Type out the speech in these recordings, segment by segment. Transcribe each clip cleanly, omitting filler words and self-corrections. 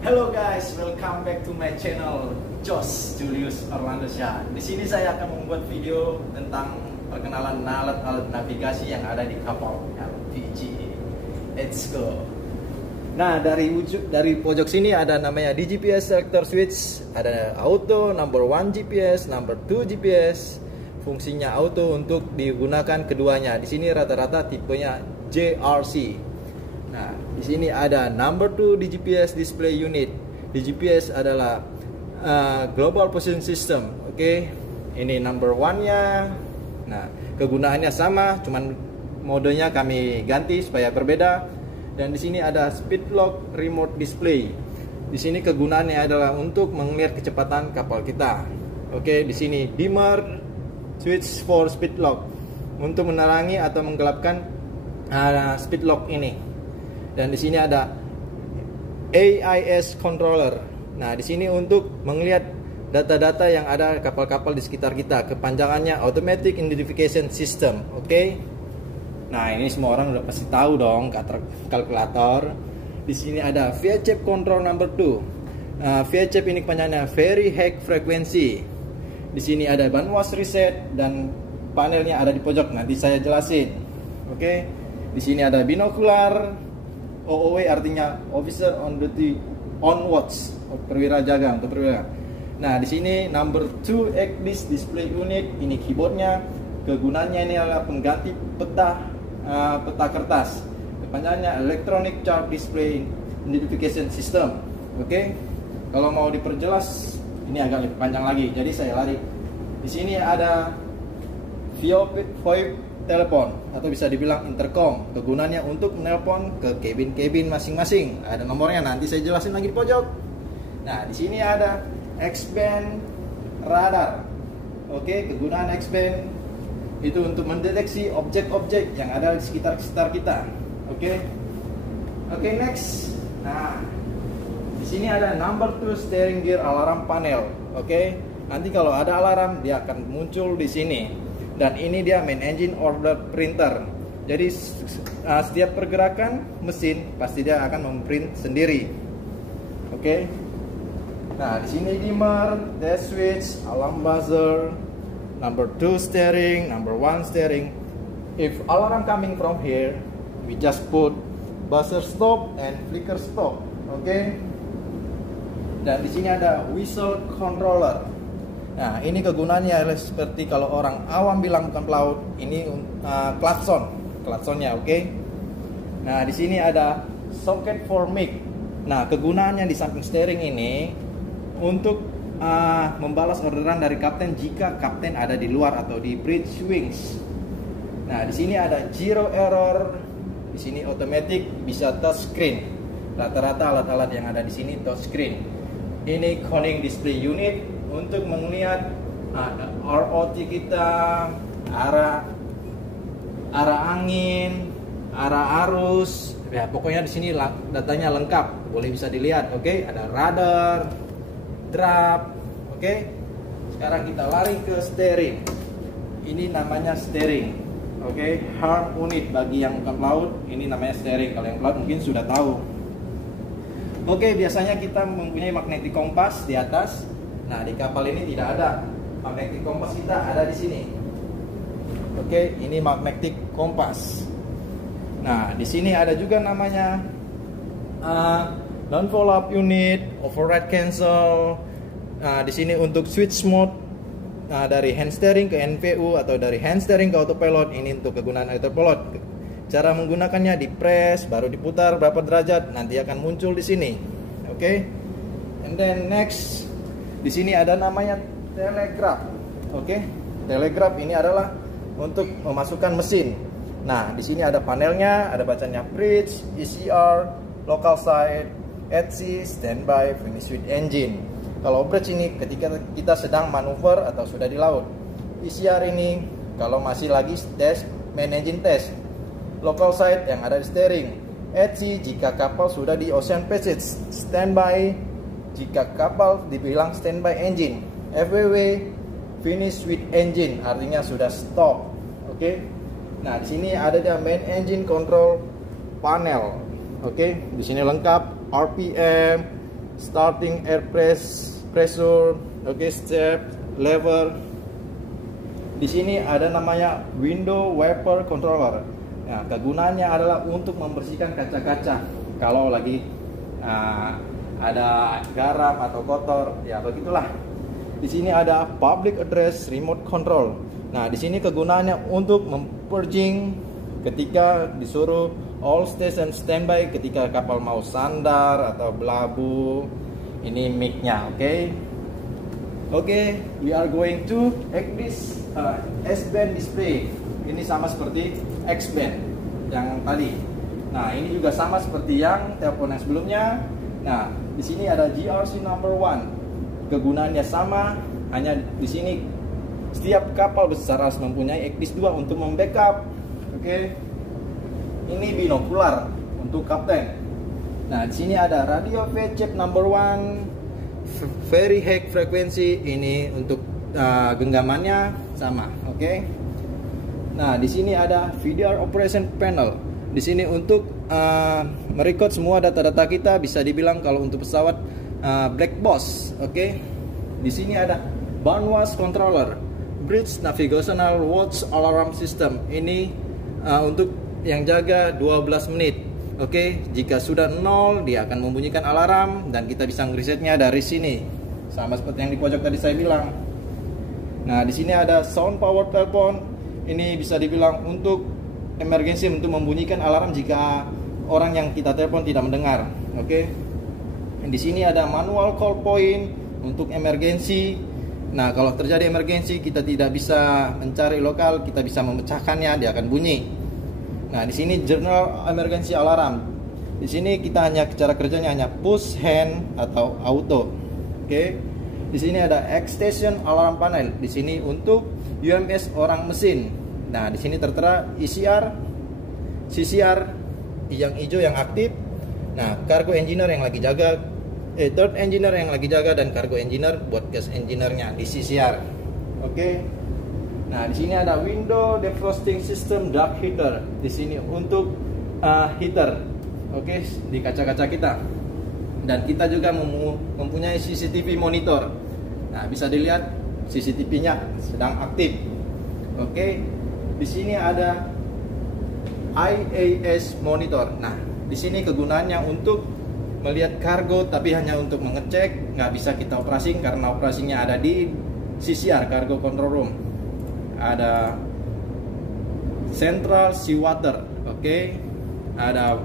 Hello guys, welcome back to my channel Jos Julius Orlando Syah. Di sini saya akan membuat video tentang perkenalan alat-alat navigasi yang ada di kapal LPG. Let's go. Nah, dari pojok sini ada namanya DGPS selector switch, ada auto, number 1 GPS, number 2 GPS. Fungsinya auto untuk digunakan keduanya. Di sini rata-rata tipenya JRC. Nah, di sini ada number 2 DGPS display unit. DGPS adalah Global Position System. Oke. Ini number 1-nya. Nah, kegunaannya sama, cuman modenya kami ganti supaya berbeda. Dan di sini ada speed lock remote display. Di sini kegunaannya adalah untuk melihat kecepatan kapal kita. Oke, di sini dimmer switch for speed lock untuk menerangi atau menggelapkan speed lock ini. Dan di sini ada AIS controller. Nah, di sini untuk melihat data-data yang ada kapal-kapal di sekitar kita. Kepanjangannya Automatic Identification System. Oke. Nah, ini semua orang udah pasti tahu dong, kalkulator. Di sini ada VHF control number 2. VHF ini kepanjangannya Very High Frequency. Di sini ada bandwidth reset dan panelnya ada di pojok. Nanti saya jelasin. Oke. Di sini ada binokular. OOW artinya Officer on Duty on Watch, perwira jaga untuk perwira. Nah, di sini number 2 ECDIS display unit, ini keyboardnya. Kegunaannya ini adalah pengganti peta kertas. Kepanjangannya Electronic Chart Display Identification System. Oke. Kalau mau diperjelas ini agak lebih panjang lagi, jadi saya lari. Di sini ada VoIP telepon atau bisa dibilang intercom. Kegunaannya untuk menelpon ke cabin masing-masing. Ada nomornya, nanti saya jelasin lagi di pojok. Nah, di sini ada X-band radar. Oke, kegunaan X-band itu untuk mendeteksi objek-objek yang ada di sekitar kita. Oke, next. Nah, di sini ada number 2 steering gear alarm panel. Oke, nanti kalau ada alarm dia akan muncul di sini. Dan ini dia main engine order printer. Jadi setiap pergerakan mesin pasti dia akan memprint sendiri. Oke. Nah, di sini dimmer, dash switch, alarm buzzer, number 2 steering, number 1 steering. If alarm coming from here, we just put buzzer stop and flicker stop. Oke. Dan di sini ada whistle controller. Nah, ini kegunaannya adalah seperti kalau orang awam bilang bukan pelaut, ini klaksonnya, oke. Nah, di sini ada socket for mic. Nah, kegunaannya di samping steering ini untuk membalas orderan dari kapten jika kapten ada di luar atau di bridge wings. Nah, di sini ada zero error. Di sini automatic, bisa touch screen. Rata-rata alat-alat yang ada di sini touch screen. Ini conning display unit untuk melihat ROT kita, arah angin, arah arus. Ya, pokoknya di sini datanya lengkap, boleh bisa dilihat. Oke, ada radar, draft. Oke. Sekarang kita lari ke steering. Ini namanya steering. Oke, hard unit bagi yang bukan pelaut, ini namanya steering. Kalau yang pelaut mungkin sudah tahu. Oke, biasanya kita mempunyai magnetic kompas di atas. Nah, di kapal ini tidak ada. Magnetic kompas kita ada di sini. Oke, ini magnetic kompas. Nah, di sini ada juga namanya non-follow-up unit, override cancel. Nah, di sini untuk switch mode dari hand steering ke NVU atau dari hand steering ke autopilot. Ini untuk kegunaan autopilot. Cara menggunakannya di press, baru diputar berapa derajat, nanti akan muncul di sini. Oke. And then next, di sini ada namanya telegraph. Oke. Telegraph ini adalah untuk memasukkan mesin. Nah, di sini ada panelnya, ada bacanya bridge, ECR, local side, at sea, standby, finish with engine. Kalau bridge ini ketika kita sedang manuver atau sudah di laut. ECR ini kalau masih lagi tes, main engine test. Local side yang ada di steering. At sea jika kapal sudah di ocean passage. Standby jika kapal dibilang standby engine. FWW, finish with engine, artinya sudah stop. Oke. Nah, di sini ada dia main engine control panel. Oke, di sini lengkap RPM, starting air pressure, oke, step, lever. Di sini ada namanya window wiper controller. Nah, kegunaannya adalah untuk membersihkan kaca-kaca kalau lagi ada garam atau kotor, ya begitulah. Di sini ada public address remote control. Nah, di sini kegunaannya untuk mempurging ketika disuruh all station standby ketika kapal mau sandar atau belabu. Ini mic-nya, oke. Oke, we are going to this S-band display. Ini sama seperti X-band yang tadi. Nah, ini juga sama seperti yang telepon yang sebelumnya. Nah, di sini ada GRC number 1. Kegunaannya sama, hanya di sini setiap kapal besar harus mempunyai ECDIS 2 untuk membackup. Oke. Ini binokular untuk kapten. Nah, di sini ada radio VCHF number 1, very high frekuensi. Ini untuk genggamannya sama, oke. Nah, di sini ada VDR operation panel. Di sini untuk merecord semua data-data kita, bisa dibilang kalau untuk pesawat black box, oke. Di sini ada Banwas controller, bridge navigational watch alarm system. Ini untuk yang jaga 12 menit. Oke, jika sudah 0 dia akan membunyikan alarm dan kita bisa ngerisetnya dari sini. Sama seperti yang di pojok tadi saya bilang. Nah, di sini ada sound power telepon. Ini bisa dibilang untuk emergency, untuk membunyikan alarm jika orang yang kita telepon tidak mendengar. Oke. Di sini ada manual call point untuk emergency. Nah, kalau terjadi emergency kita tidak bisa mencari lokal, kita bisa memecahkannya, dia akan bunyi. Nah, di sini general emergency alarm. Di sini kita hanya cara kerjanya hanya push hand atau auto. Oke. Di sini ada X-station alarm panel. Di sini untuk UMS orang mesin. Nah, di sini tertera ECR, CCR yang hijau yang aktif. Nah, cargo engineer yang lagi jaga, third engineer yang lagi jaga, dan cargo engineer buat gas engineer-nya di CCR. Oke. Nah, di sini ada window defrosting system dark heater. Di sini untuk heater, oke, di kaca-kaca kita. Dan kita juga mempunyai CCTV monitor. Nah, bisa dilihat CCTV-nya sedang aktif. Oke, di sini ada IAS monitor. Nah, di sini kegunaannya untuk melihat kargo, tapi hanya untuk mengecek, nggak bisa kita operasi karena operasinya ada di CCR, cargo control room. Ada central seawater, oke. Ada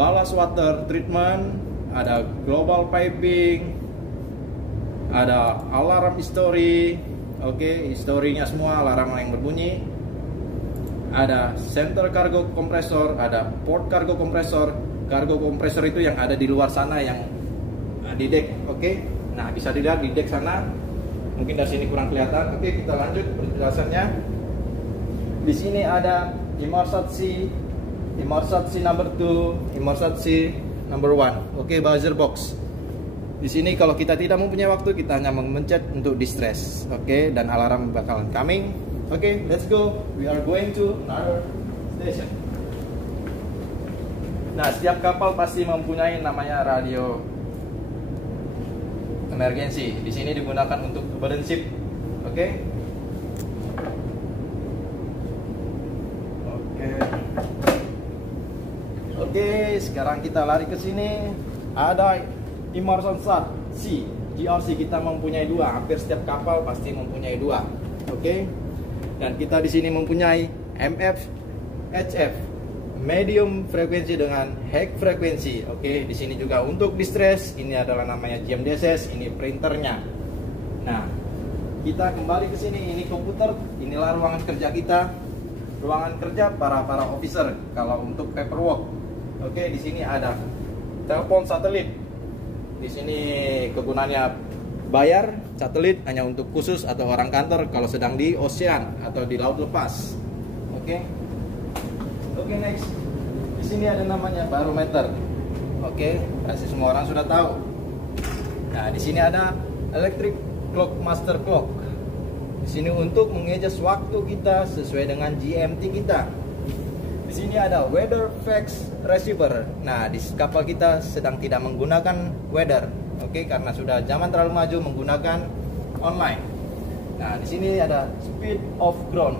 ballast water treatment, ada global piping, ada alarm history, oke, historinya semua alarm yang berbunyi. Ada center cargo compressor, ada port cargo compressor. Cargo compressor itu yang ada di luar sana yang di deck, oke. Nah, bisa dilihat di deck sana. Mungkin dari sini kurang kelihatan. Oke, kita lanjut penjelasannya. Di sini ada emergency number 2, emergency number 1. Oke, buzzer box. Di sini kalau kita tidak mempunyai waktu, kita hanya memencet untuk distress. Oke, dan alarm bakalan coming. Oke, let's go. We are going to another station. Nah, setiap kapal pasti mempunyai namanya radio emergency. Di sini digunakan untuk burden ship. Oke. Oke, sekarang kita lari ke sini. Ada emergency GRC, kita mempunyai 2. Hampir setiap kapal pasti mempunyai 2. Oke. Dan kita di sini mempunyai MF, HF, medium frekuensi dengan high frekuensi. Oke, di sini juga untuk distress. Ini adalah namanya GMDSS. Ini printernya. Nah, kita kembali ke sini. Ini komputer. Inilah ruangan kerja kita. Ruangan kerja para officer. Kalau untuk paperwork. Oke, di sini ada telepon satelit. Di sini kegunaannya bayar. Satelit hanya untuk khusus atau orang kantor kalau sedang di ocean atau di laut lepas. Oke. Oke, next. Di sini ada namanya barometer. Oke, pasti semua orang sudah tahu. Nah, di sini ada electric clock master clock. Di sini untuk mengadjust waktu kita sesuai dengan GMT kita. Di sini ada weather fax receiver. Nah, di kapal kita sedang tidak menggunakan weather, oke, karena sudah zaman terlalu maju menggunakan online. Nah, di sini ada speed of ground.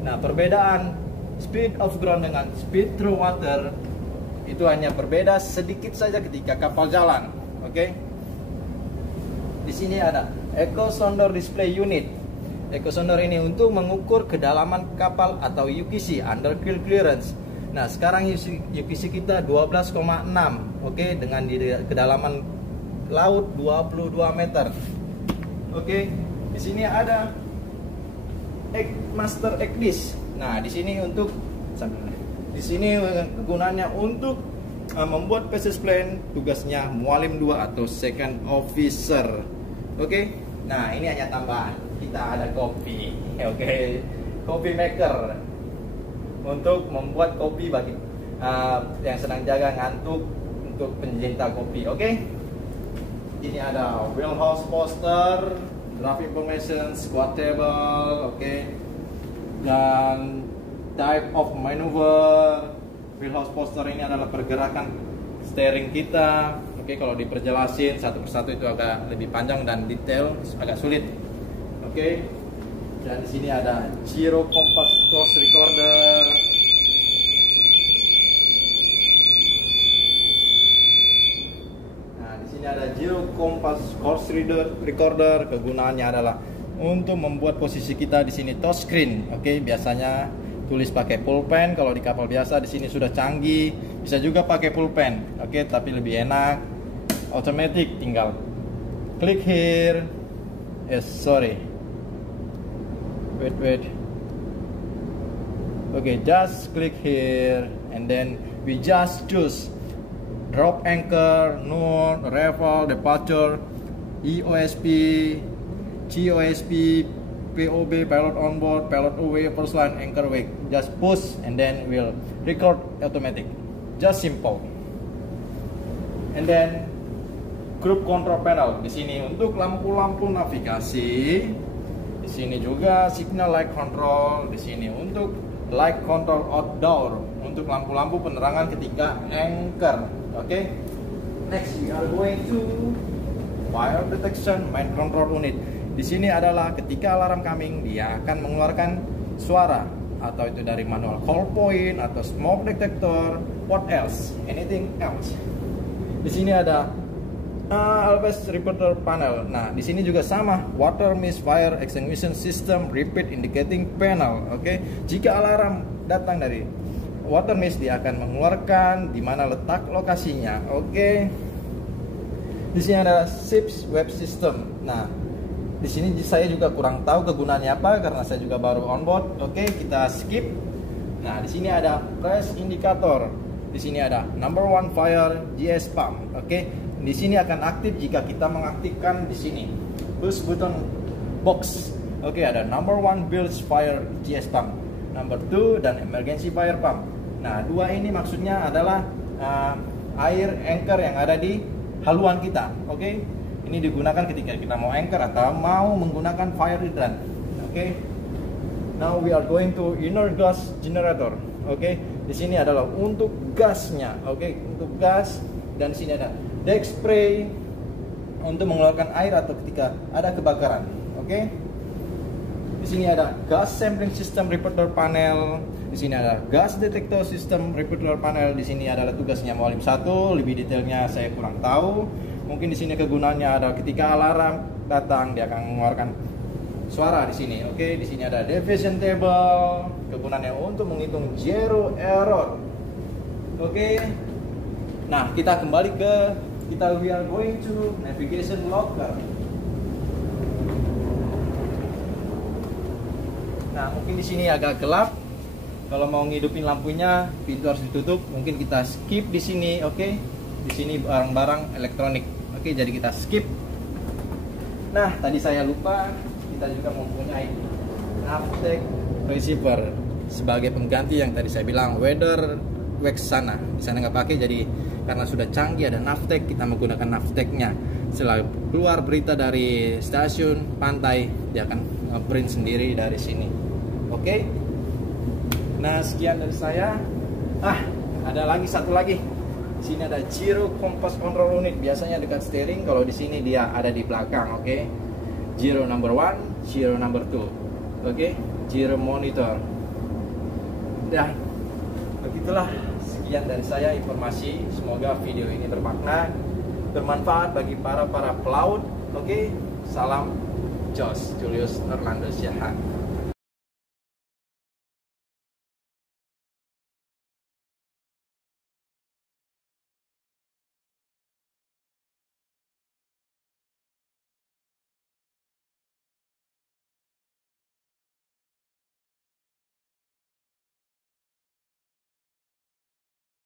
Nah, perbedaan speed of ground dengan speed through water itu hanya berbeda sedikit saja ketika kapal jalan, oke. Di sini ada Echo Sondor Display Unit. Echo Sondor ini untuk mengukur kedalaman kapal atau UKC, under keel clearance. Nah, sekarang UKC kita 12,6, oke, dengan di kedalaman laut 22 meter. Oke, di sini ada Master ECDIS. Nah, di sini kegunaannya untuk membuat passage plan, tugasnya mualim 2 atau second officer. Oke. Nah, ini hanya tambahan. Kita ada kopi, oke, coffee maker untuk membuat kopi bagi yang sedang jaga ngantuk, untuk pencinta kopi, oke. Ini ada wheelhouse poster, draft information, squat table, oke, dan type of maneuver. Wheelhouse poster ini adalah pergerakan steering kita. Oke, kalau diperjelasin satu persatu itu agak lebih panjang dan detail, agak sulit. Oke, dan di sini ada gyro compass course recorder. Nah, di sini ada gyro compass course recorder. Kegunaannya adalah untuk membuat posisi kita di sini touchscreen. Oke, biasanya tulis pakai pulpen. Kalau di kapal biasa di sini sudah canggih, bisa juga pakai pulpen. Oke, tapi lebih enak automatic, tinggal klik here. Wait. Okay, just click here and then we just choose drop anchor, north, arrival, departure, EOSP, GOSP, POB, pilot on board, pilot away, first line, anchor wake. Just push and then we'll record automatic. Just simple. And then group control panel di sini untuk lampu-lampu navigasi. Di sini juga signal light control. Di sini untuk light control outdoor, untuk lampu-lampu penerangan ketika anchor. Oke. Next we are going to fire detection main control unit. Di sini adalah ketika alarm coming, dia akan mengeluarkan suara, atau itu dari manual call point atau smoke detector. What else? Anything else? Di sini ada Always repeater panel. Nah, di sini juga sama, water mist fire extinguishing system repeat indicating panel. Oke, jika alarm datang dari water mist, dia akan mengeluarkan di mana letak lokasinya. Oke. Di sini ada ships web system. Nah, di sini saya juga kurang tahu kegunaannya apa karena saya juga baru on board. Oke, kita skip. Nah, di sini ada press indicator. Di sini ada number 1 fire GS pump. Oke. Di sini akan aktif jika kita mengaktifkan di sini push button box. Oke, ada number 1 builds fire GS pump, number 2 dan emergency fire pump. Nah, 2 ini maksudnya adalah air anchor yang ada di haluan kita. Oke, ini digunakan ketika kita mau anchor atau mau menggunakan fire hydrant. Oke, now we are going to inner gas generator. Oke, di sini adalah untuk gasnya. Oke, untuk gas. Dan di sini ada deck spray untuk mengeluarkan air atau ketika ada kebakaran. Oke. Di sini ada gas sampling system repeater panel. Di sini ada gas detector system repeater panel. Di sini adalah tugasnya mualim 1. Lebih detailnya saya kurang tahu. Mungkin di sini kegunaannya ada ketika alarm datang, dia akan mengeluarkan suara di sini. Oke. Di sini ada deviation table. Kegunaannya untuk menghitung zero error. Oke. Nah, kita kembali ke we are going to navigation locker. Nah, mungkin di sini agak gelap. Kalau mau ngidupin lampunya, pintu harus ditutup. Mungkin kita skip di sini, oke? Di sini barang-barang elektronik. Oke, jadi kita skip. Nah, tadi saya lupa, kita juga mempunyai Navtec receiver sebagai pengganti yang tadi saya bilang weather wax sana. Di sana nggak pakai, jadi karena sudah canggih ada Navtec, kita menggunakan Navtec-nya. Setelah keluar berita dari stasiun pantai, dia akan print sendiri dari sini. Oke. Nah, sekian dari saya. Ada lagi satu lagi. Di sini ada gyro compass control unit. Biasanya dekat steering, kalau di sini dia ada di belakang, oke. Gyro number 1, gyro number 2. Oke, gyro monitor. Dan begitulah, sekian dari saya informasi. Semoga video ini bermakna, bermanfaat bagi para pelaut. Oke, salam Jos Julius Orlando Siahaan.